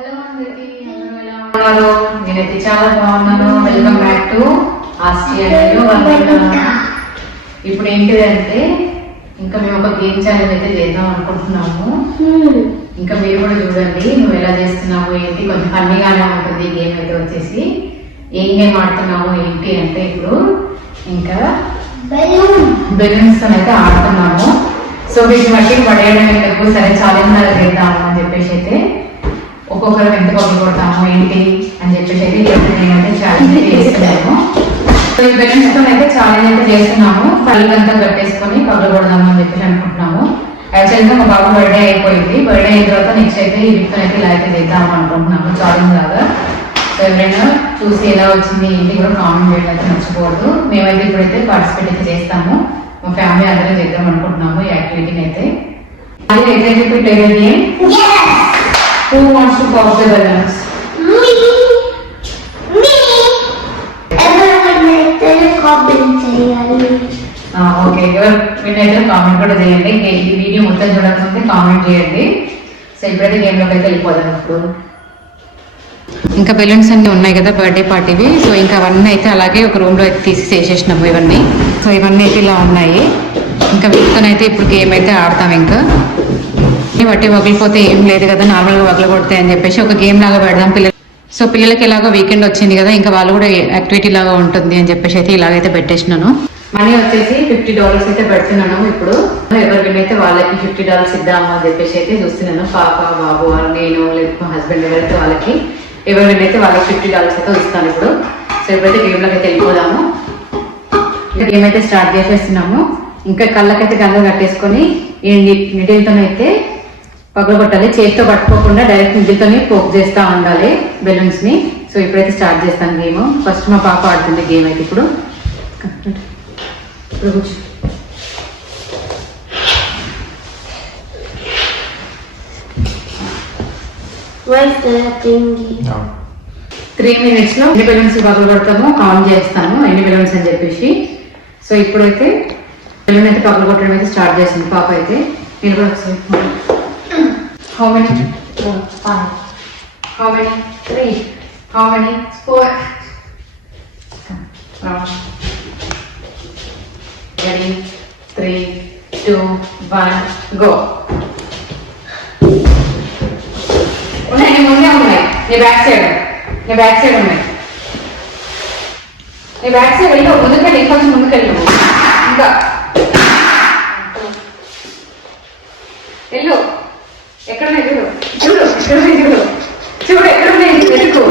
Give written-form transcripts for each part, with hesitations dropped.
Hello అందరికీ, అందరూ ఎలా ఉన్నారు? నేనైతే చాలా బాగున్నాను. వెల్కమ్ బ్యాక్ టు ఇప్పుడు ఏంటిదంటే ఇంకా మేము ఒక గేమ్ ఛాలెంజ్ అయితే చేద్దాం అనుకుంటున్నాము. ఇంకా మీరు కూడా చూడండి నువ్వు ఎలా చేస్తున్నావు ఏంటి, కొంచెం ఫన్నీగానే ఉంటుంది. గేమ్ అయితే వచ్చేసి ఏం గేమ్ ఆడుతున్నాము ఏంటి అంటే ఇప్పుడు ఇంకా బెలూన్స్ తో అయితే ఆడుతున్నాము. సో వీటి మట్టికి పడేయడం ఎందుకు, సరే ఛాలెంజ్ అలా చేద్దాము అని చెప్పేసి అయితే ఒక్కొక్కరు ఎంత పక్కన కొడతాము ఏంటి అని చెప్పేసి అయితే నేనైతే ఛాలెంజ్ అయితే చేస్తున్నాము. సో ఈ బెలూన్స్ తో అయితే ఛాలెంజ్ అయితే చేస్తున్నాము. పళ్ళు అంతా కట్టేసుకొని పక్కన కొడదాము అని చెప్పేసి అనుకుంటున్నాము. యాక్చువల్గా మా బాబు బర్త్డే అయిపోయింది. బర్త్డే అయిన తర్వాత నెక్స్ట్ అయితే ఈ వీటితో అయితే ఇలా అయితే చేద్దాము అనుకుంటున్నాము ఛాలెంజ్ లాగా. సో ఎవరైనా చూసి ఎలా వచ్చింది ఏంటి కూడా కామెంట్ చేయడం అయితే మర్చిపోవద్దు. మేమైతే ఇప్పుడైతే పార్టిసిపేట్ అయితే చేస్తాము. మా ఫ్యామిలీ అందరూ చేద్దాం అనుకుంటున్నాము ఈ యాక్టివిటీని అయితే. Who wants to pop the balloons? Me. Everyone comment చేయాలి. ఓకే, ఎవరు విన్నైతే కామెంట్ కూడా చేయండి. ఈ వీడియో మొత్తం చూడకపోతే కామెంట్ చేయండి. సో ఇప్పుడైతే గేమ్లోకి అయితే వెళ్ళిపోదాం. ఇప్పుడు ఇంకా బెలూన్స్ అన్నీ ఉన్నాయి కదా బర్త్డే పార్టీవి. సో ఇంకా అవన్నీ అయితే అలాగే ఒక రూమ్లో అయితే తీసేసేసినాము ఇవన్నీ. సో ఇవన్నీ అయితే ఇలా ఉన్నాయి. ఇంకా వీటితోనైతే ఇప్పుడు గేమ్ అయితే ఆడతాం. ఇంకా బట్టి వగిలిపోతే ఏం లేదు కదా, నార్మల్గా వగలగొడతాయి అని చెప్పేసి ఒక గేమ్ లాగా పెడదాం పిల్లలు. సో పిల్లలకి ఎలాగో వీకెండ్ వచ్చింది కదా, ఇంకా వాళ్ళు కూడా యాక్టివిటీ లాగా ఉంటుంది అని చెప్పేసి అయితే ఇలాగైతే పెట్టేసినాను. మనీ వచ్చేసి $50 అయితే పెడుతున్నాను. ఇప్పుడు ఎవరికైతే వాళ్ళకి $50 ఇద్దాము అని చెప్పేసి అయితే చూస్తున్నాను. పాప బాబు నేను లేదు మా హస్బెండ్ ఎవరైతే వాళ్ళకి ఎవరికైతే వాళ్ళకి $50 అయితే ఇస్తాను ఇప్పుడు. సో ఇప్పుడైతే గేమ్లోకి అయితే వెళ్ళిపోదాము. గేమ్ అయితే స్టార్ట్ చేసేస్తున్నాము. ఇంకా కళ్ళకైతే గంగ కట్టేసుకొని ఈ నిడిల్తోనైతే పగలు కొట్టాలి. చేతితో పట్టుకోకుండా డైరెక్ట్ నిడిల్తోనే పోక్ చేస్తూ ఉండాలి బెలూన్స్ ని. సో ఇప్పుడైతే స్టార్ట్ చేస్తాను గేమ్. ఫస్ట్ మా పాప ఆడుతుంది గేమ్ అయితే. ఇప్పుడు కూర్చో. 3 minutes లో ఎన్ని బెలూన్స్ పగలు కొడతామో కౌంట్ చేస్తాము ఎన్ని బెలూన్స్ అని చెప్పేసి. సో ఇప్పుడైతే బెలూన్ అయితే పగలు కొట్టడం అయితే స్టార్ట్ చేస్తుంది పాప అయితే. నేను కూడా ఒకసారి How many? 5. How many? 3. How many? 4. Ready? 3, 2, 1, go. ఉన్నాయి ముందే ఉన్నాయి. నీ బ్యాక్ సైడ్ ఉన్నాయి. నీ బ్యాక్ సైడ్ వెళ్ళు. ముందుకెళ్ళి కొంచెం ముందుకెళ్ళు. ఇంకా వెళ్ళు. ఎక్కడ చూడు ఎక్కడ వెతుకు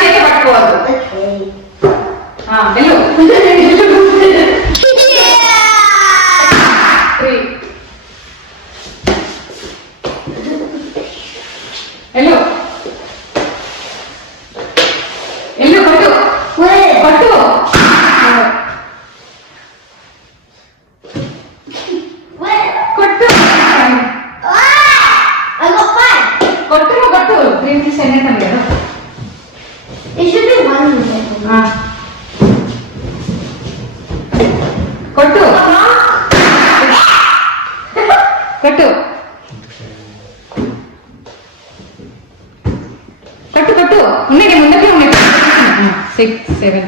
చేతి పట్టుకోవద్దు. వెళ్ళు. 3 వెళ్ళు. పట్టు కొట్టు 3 minutes అయిపోయింది కదా. కొట్టు ఉన్నాయి ముందుకే ఉన్నాయి. 6, 7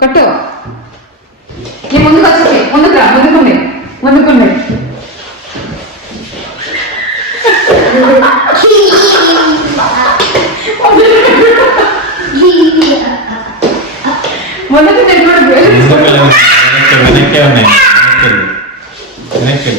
కొట్టు. నీ ముందుకు వచ్చేసి ముందుకురా. ముందుకున్నాయి. ముందుకు వెనక్కే ఉన్నాయి. వెనక్కి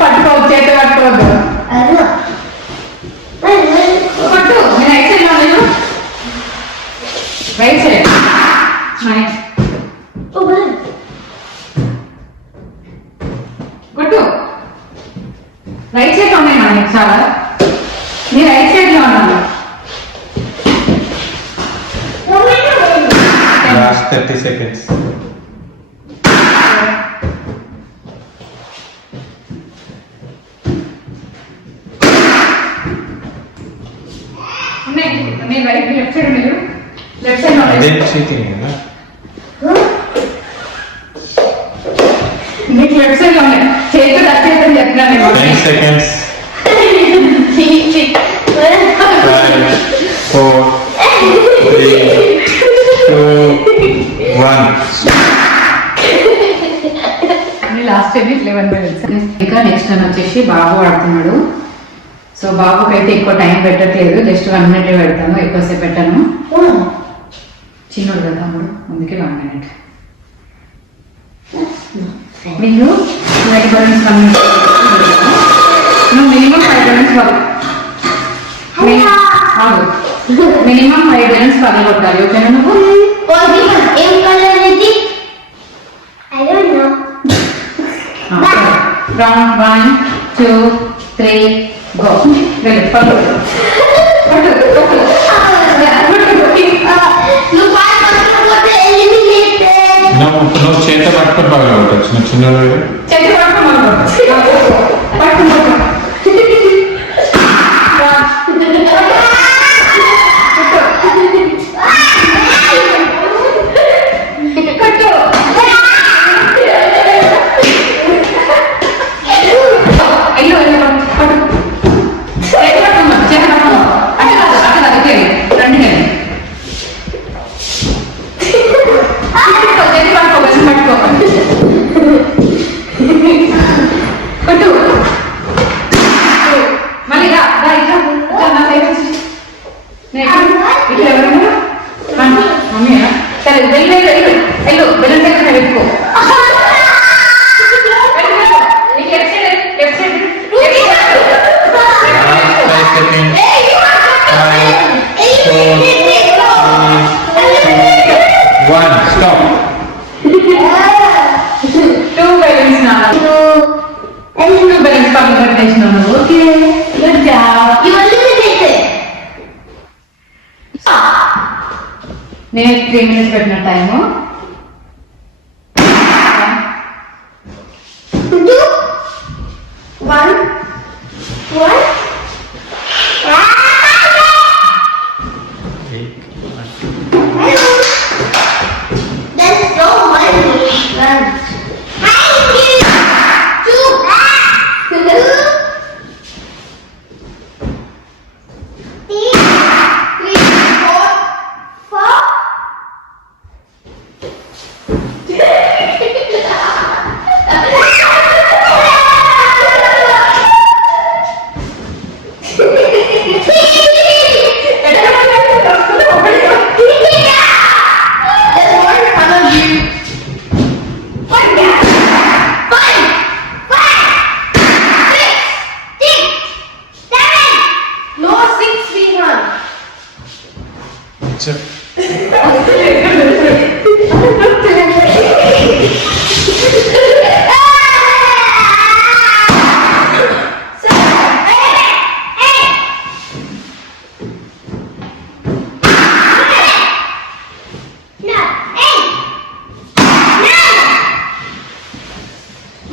పట్టుకోవద్దు. చేతి పట్టుకోవద్దు. పట్టు. నేను రైట్ సైడ్ Last 30 seconds. ఉన్నాయి రైట్ లెఫ్ట్ సైడ్ మీరు లెఫ్ట్ సైడ్ అదేం చీటింగ్ కదా? మీకు లెఫ్ట్ సైడ్ లో ఉన్నాయి చేతులు టచ్ చేద్దని చెప్తున్నాను 10 seconds. 5, 4, 3, 2, 1. Last time 11 minutes. ఇంకా నెక్స్ట్ టైం వచ్చేసి బాబు ఆడుతున్నాడు. సో బాబుకి అయితే ఎక్కువ టైం పెట్టట్లేదు, జస్ట్ 1 minute పెడతాను, ఎక్కువసేపు పెట్టాను. చిన్నోడు కదా తమ్ముడు, అందుకే 1 minute. మీరు like balance minimum 5 balance minimum 5 balance పగల కొట్టాలి, ఓకేనా? నువ్వు ఏం కలర్ ఇది? I don't know. Round 1 2 3 go. నువ్వు చేత పట్టుకొని బాగా కొట్టచ్చు. చిన్న నేను 3 minutes పెట్టిన time. 2 1 1 There's so many friends. Thank you. 2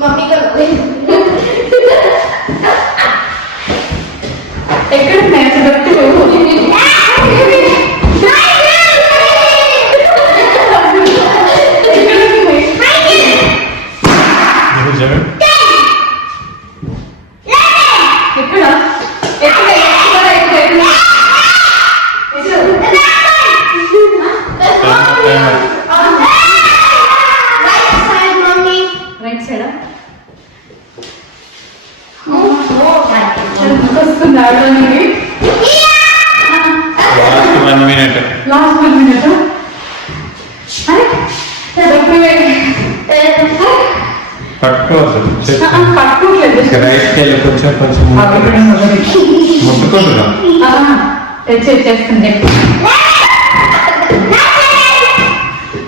Mami ka ఎక్కడ మ్యాచ్ రైట్ సైడ్ వస్తుంది ఆడడానికి. Last 1 minute. పట్టుకోవట్లేదు, రైట్ వెళ్ళి కొంచెం ముట్టుకుంటున్నాం. చేస్తుంది.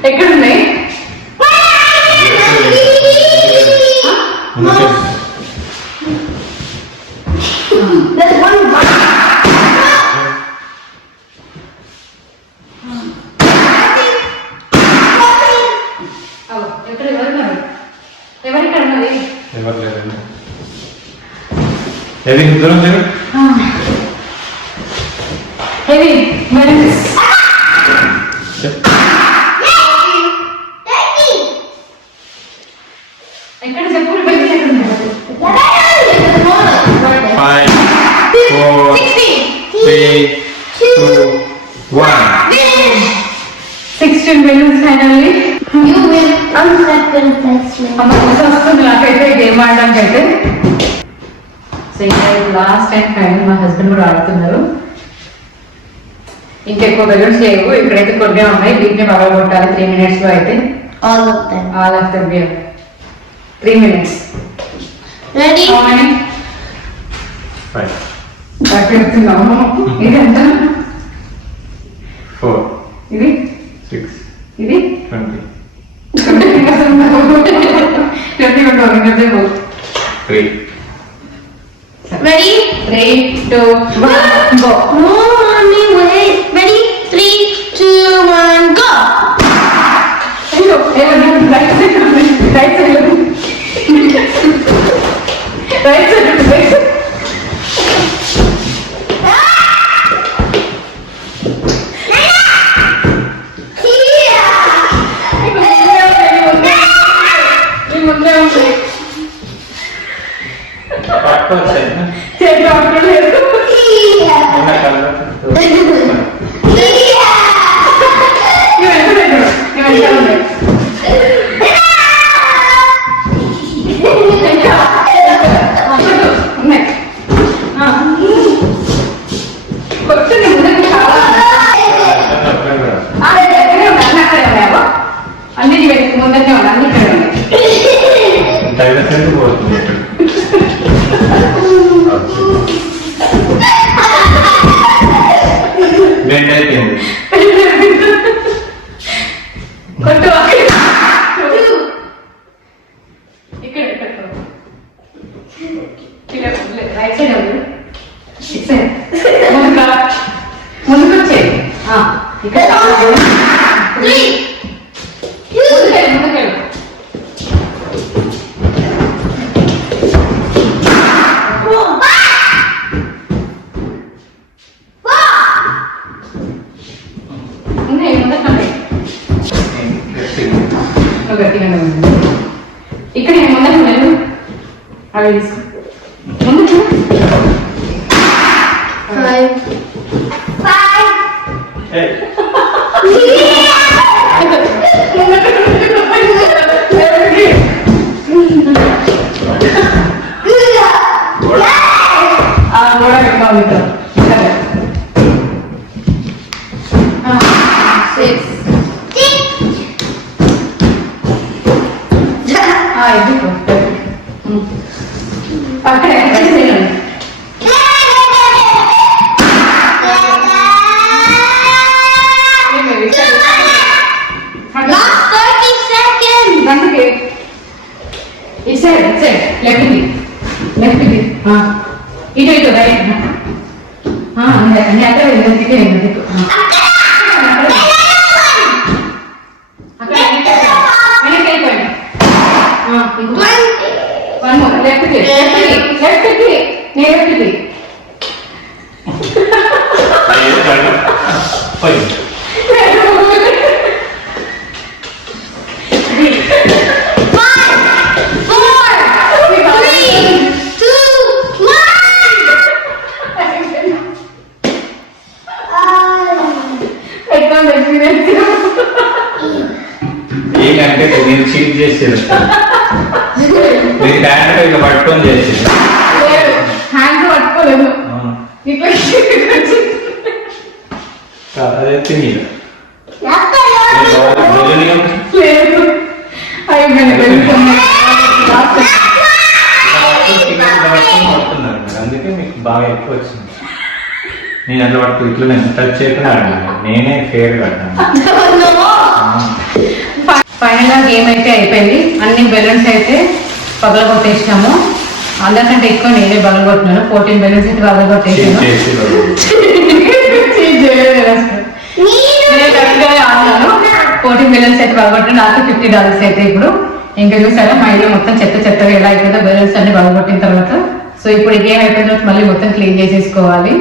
ఎక్కడున్నాయి? There's one button. ఇక్కడ ఎవరున్నారు? ఎవరిక్కడ ఉన్నది? ఎవరు లేదండి. ఏది దూరం లేదు. Heavy balloons. ఎక్కడ చెప్పు? బెలూన్స్ ఎక్కడ ఉన్నాయి? 5, 4, 3, 2, 1. 16 balloons finally. You will unsecond best man. అమ్మ కోసం వస్తుంది నాకైతే గేమ్ ఆడడానికి అయితే. సో ఇంకా లాస్ట్ టైం ఫైనల్ మా హస్బెండ్ కూడా ఆడుతున్నారు. ఇంకెక్కువ బెలూన్స్ లేవు, ఇక్కడైతే కొద్దిగా ఉన్నాయి. వీటిని బాగా కొట్టాలి 3 minutes లో అయితే. All of them. All of them 3 minutes. Ready? How many? 5, చెప్తున్నాము. ఇది ఎంత? 4, ఇది 6, ఇది 20, 20 ఉండవు. 3. Ready? 3, 2, 1, go. No, mommy, wait. Ready? 3, 2, 1, go. అయ్యో, right side right side right side. ముందే ఉంది పట్టుకోవచ్చా? చేతి ఆడుకోవడం లేదు. ఉన్న కలర్ అన్ని ముందనే ఉన్నాయి, అన్ని ఇక్కడ ఉన్నాయి. డైవర్సెంట్ పోతుంది. బెండ్ అయిపోయింది. కొట్టు ఇక్కడ రైట్ సైడ్ ముందుకు వచ్చేది ఇక్కడ ముందుకెళ్ళు. ఉన్నాయి ముందుకండి. గట్టిగానే ఉంది. ఇక్కడ ముందర లేదు, అవి తీసుకో. ముందుకు 5. కూడా పెట్టాలి. 6. అక్కడ Last 30 seconds. ఇటు సైడ్ లెఫ్ట్కి లెఫ్ట్కి ఇటు ఇటు రైట్ అన్ని అక్కడ వెళ్ళి అక్కడ వెనక్కి వెళ్ళిపోయింది. 1 more లెఫ్ట్కి లెఫ్ట్కి లెఫ్ట్కి ఏంటంటే నేను చీట్ చేసేది. నేను హ్యాండ్ ఇక పట్టుకొని చేసేది. హ్యాండ్ పట్టుకోలేదు. అదే తిని లేదు అందుకే మీకు బాగా ఎక్కువ వచ్చింది. నేను అట్లా పట్టు ఇట్లా నేను టచ్ చేయకుండా ఆడినాను. నేనే ఫేర్ కట్టాను. ఫైనల్ గా గేమ్ అయితే అయిపోయింది. అన్ని బెలూన్స్ అయితే పగలగొట్టేసినాము. అందరికంటే ఎక్కువ నేనే పగలగొట్టినాను. 14 బెలూన్స్ అయితే పగలగొట్టేసాను. నేను కరెక్ట్గానే ఆడినాను. 14 బెలూన్స్ అయితే బాగొట్టి నాకు $50 అయితే ఇప్పుడు ఇంకా చూసారా మా ఇల్లు మొత్తం చెత్త చెత్తగా ఎలా అయిపోయిందో బెలూన్స్ అన్ని బాగొట్టిన తర్వాత. సో ఇప్పుడు ఈ గేమ్ అయిపోయిన తర్వాత మళ్ళీ మొత్తం క్లీన్ చేసేసుకోవాలి.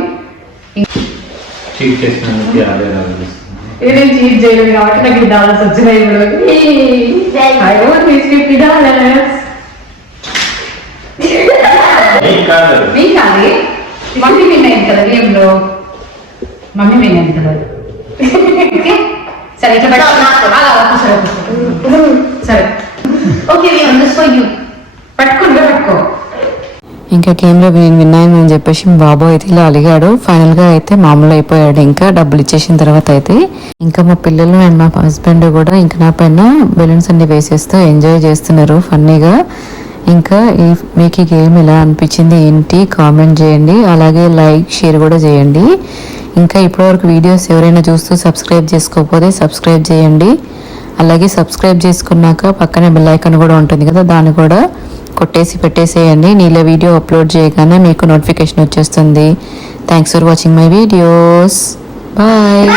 చీట్ చేసినందుకు అదే అనిపిస్తుంది. ఇది నేను చీట్ చేయలేదు కాబట్టి నాకు $50 వచ్చినాయి ఇప్పుడు. I want these $50. ఏం కాదు. మీ కాదు మమ్మీ విన్ అయింది కదా గేమ్ లో, మమ్మీ విన్ అయింది కదా. సరే ఇట్లా సరే ఓకే పట్టుకో. ఇంకా గేమ్లో విన్నాను అని చెప్పేసి బాబు అయితే ఇలా అలిగాడు. ఫైనల్గా అయితే మామూలు అయిపోయాడు. ఇంకా డబ్బులు ఇచ్చేసిన తర్వాత అయితే ఇంకా మా పిల్లలు అండ్ మా హస్బెండ్ కూడా ఇంకా నా పైన బెలూన్స్ అన్ని వేసేస్తూ ఎంజాయ్ చేస్తున్నారు ఫన్నీగా. ఇంకా మీకు ఈ గేమ్ ఎలా అనిపించింది ఏంటి కామెంట్ చేయండి, అలాగే లైక్ షేర్ కూడా చేయండి. ఇంకా ఇప్పటివరకు వీడియోస్ ఎవరైనా చూస్తూ సబ్స్క్రైబ్ చేసుకోకపోతే సబ్స్క్రైబ్ చేయండి. అలాగే సబ్స్క్రైబ్ చేసుకున్నాక పక్కనే బెల్ ఐకాన్ కూడా ఉంటుంది కదా, దాన్ని కూడా కొట్టేసి పెట్టేసేయండి. నీళ్ళ వీడియో అప్లోడ్ చేయగానే మీకు నోటిఫికేషన్ వచ్చేస్తుంది. Thanks for watching my videos. Bye.